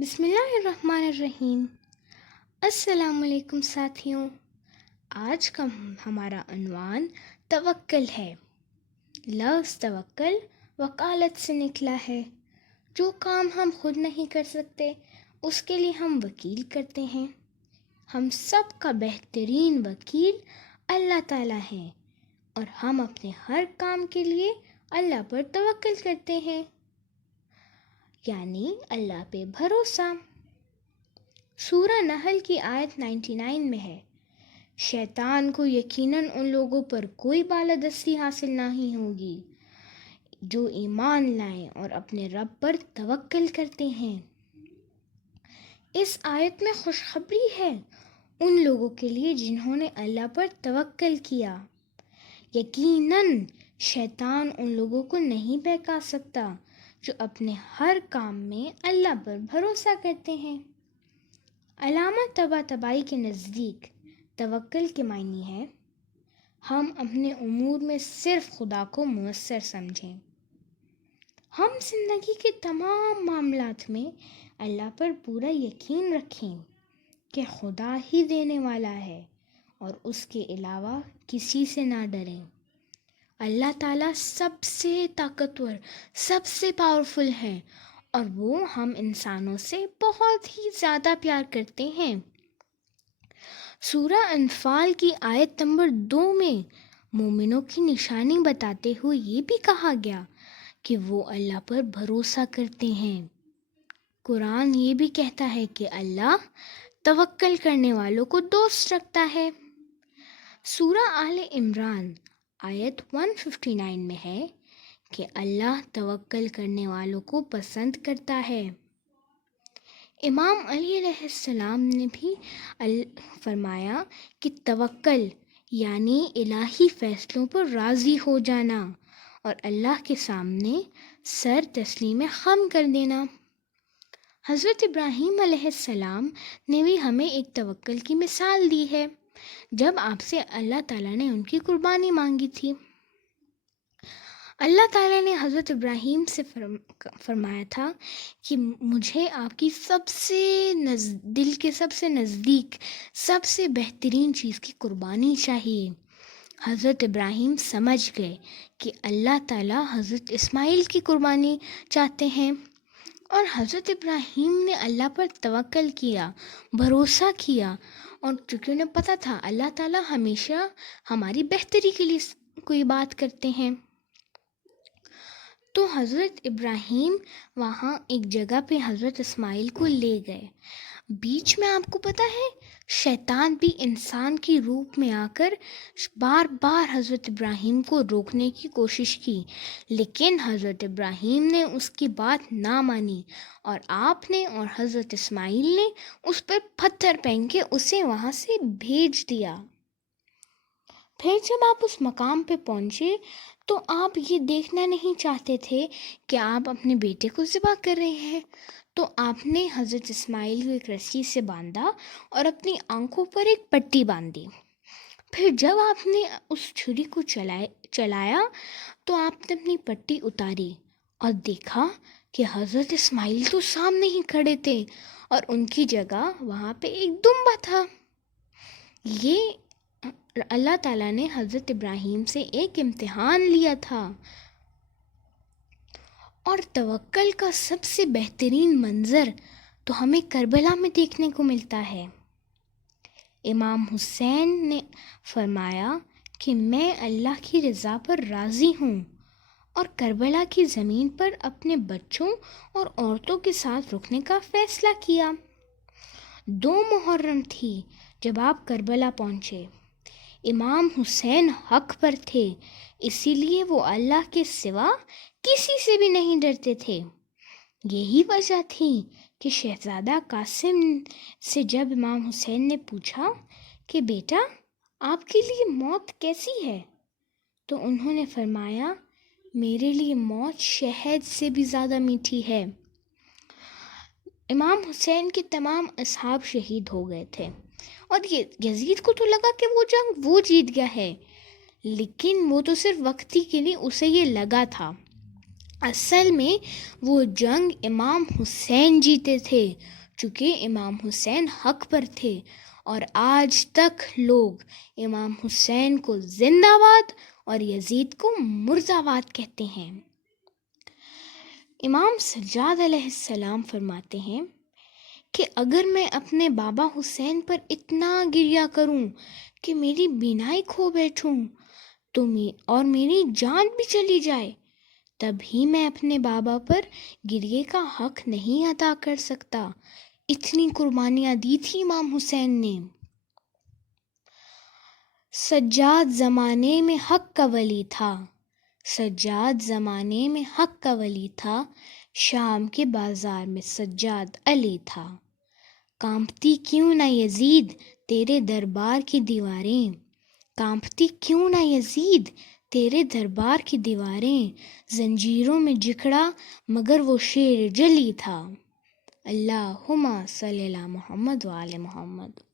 بسم اللہ الرحمن الرحیم۔ السلام علیکم ساتھیوں، آج کا ہمارا عنوان توکل ہے۔ لفظ توکل وکالت سے نکلا ہے۔ جو کام ہم خود نہیں کر سکتے اس کے لیے ہم وکیل کرتے ہیں۔ ہم سب کا بہترین وکیل اللہ تعالیٰ ہے اور ہم اپنے ہر کام کے لیے اللہ پر توکل کرتے ہیں، یعنی اللہ پہ بھروسہ۔ سورہ نحل کی آیت 99 میں ہے، شیطان کو یقیناً ان لوگوں پر کوئی بالادستی حاصل نہیں ہوگی جو ایمان لائیں اور اپنے رب پر توکل کرتے ہیں۔ اس آیت میں خوشخبری ہے ان لوگوں کے لیے جنہوں نے اللہ پر توکل کیا۔ یقیناً شیطان ان لوگوں کو نہیں بہکا سکتا جو اپنے ہر کام میں اللہ پر بھروسہ کرتے ہیں۔ علامہ طباطبائی کے نزدیک توکل کے معنی ہے ہم اپنے امور میں صرف خدا کو مؤثر سمجھیں۔ ہم زندگی کے تمام معاملات میں اللہ پر پورا یقین رکھیں کہ خدا ہی دینے والا ہے اور اس کے علاوہ کسی سے نہ ڈریں۔ اللہ تعالیٰ سب سے طاقتور، سب سے پاورفل ہے اور وہ ہم انسانوں سے بہت ہی زیادہ پیار کرتے ہیں۔ سورہ انفال کی آیت نمبر 2 میں مومنوں کی نشانی بتاتے ہوئے یہ بھی کہا گیا کہ وہ اللہ پر بھروسہ کرتے ہیں۔ قرآن یہ بھی کہتا ہے کہ اللہ توکل کرنے والوں کو دوست رکھتا ہے۔ سورہ آل عمران آیت 159 میں ہے کہ اللہ توکل کرنے والوں کو پسند کرتا ہے۔ امام علی علیہ السلام نے بھی فرمایا کہ توکل یعنی الہی فیصلوں پر راضی ہو جانا اور اللہ کے سامنے سر تسلیم خم کر دینا۔ حضرت ابراہیم علیہ السلام نے بھی ہمیں ایک توکل کی مثال دی ہے جب آپ سے اللہ تعالیٰ نے ان کی قربانی مانگی تھی۔ اللہ تعالیٰ نے حضرت ابراہیم سے فرمایا تھا کہ مجھے آپ کی دل کے سب سے نزدیک، سب سے بہترین چیز کی قربانی چاہیے۔ حضرت ابراہیم سمجھ گئے کہ اللہ تعالیٰ حضرت اسماعیل کی قربانی چاہتے ہیں، اور حضرت ابراہیم نے اللہ پر توکل کیا، بھروسہ کیا، اور چونکہ انہیں پتہ تھا اللہ تعالیٰ ہمیشہ ہماری بہتری کے لیے کوئی بات کرتے ہیں، تو حضرت ابراہیم وہاں ایک جگہ پہ حضرت اسماعیل کو لے گئے۔ بیچ میں آپ کو پتہ ہے شیطان بھی انسان کی روپ میں آ کر بار بار حضرت ابراہیم کو روکنے کی کوشش کی، لیکن حضرت ابراہیم نے اس کی بات نہ مانی اور آپ نے اور حضرت اسماعیل نے اس پر پتھر پھینک کے اسے وہاں سے بھیج دیا۔ پھر جب آپ اس مقام پہ پہنچے تو آپ یہ دیکھنا نہیں چاہتے تھے کہ آپ اپنے بیٹے کو ذبح کر رہے ہیں، تو آپ نے حضرت اسماعیل کو ایک رسی سے باندھا اور اپنی آنکھوں پر ایک پٹی باندھی۔ پھر جب آپ نے اس چھری کو چلایا تو آپ نے اپنی پٹی اتاری اور دیکھا کہ حضرت اسماعیل تو سامنے ہی کھڑے تھے اور ان کی جگہ وہاں پہ ایک دمبا تھا۔ یہ اللہ تعالیٰ نے حضرت ابراہیم سے ایک امتحان لیا تھا، اور توکل کا سب سے بہترین منظر تو ہمیں کربلا میں دیکھنے کو ملتا ہے۔ امام حسین نے فرمایا کہ میں اللہ کی رضا پر راضی ہوں، اور کربلا کی زمین پر اپنے بچوں اور عورتوں کے ساتھ رکنے کا فیصلہ کیا۔ 2 محرم تھی جب آپ کربلا پہنچے۔ امام حسین حق پر تھے، اسی لیے وہ اللہ کے سوا کسی سے بھی نہیں ڈرتے تھے۔ یہی وجہ تھی کہ شہزادہ قاسم سے جب امام حسین نے پوچھا کہ بیٹا آپ کے لیے موت کیسی ہے، تو انہوں نے فرمایا میرے لیے موت شہد سے بھی زیادہ میٹھی ہے۔ امام حسین کے تمام اصحاب شہید ہو گئے تھے، اور یزید کو تو لگا کہ وہ جنگ وہ جیت گیا ہے، لیکن وہ تو صرف وقتی کے لیے اسے یہ لگا تھا۔ اصل میں وہ جنگ امام حسین جیتے تھے، چونکہ امام حسین حق پر تھے، اور آج تک لوگ امام حسین کو زندہ باد اور یزید کو مردہ کہتے ہیں۔ امام سجاد علیہ السلام فرماتے ہیں کہ اگر میں اپنے بابا حسین پر اتنا گریہ کروں کہ میری بینائی کھو بیٹھوں اور میری جان بھی چلی جائے، تب ہی میں اپنے بابا پر گریے کا حق نہیں ادا کر سکتا۔ اتنی قربانیاں دی تھی امام حسین نے۔ سجاد زمانے میں حق کا ولی تھا، سجاد زمانے میں حق کا ولی تھا، شام کے بازار میں سجاد علی تھا۔ کانپتی کیوں نہ یزید تیرے دربار کی دیواریں، کانپتی کیوں نہ یزید تیرے دربار کی دیواریں، زنجیروں میں جکڑا مگر وہ شیر جلی تھا۔ اللہم صلی علی محمد وآل محمد۔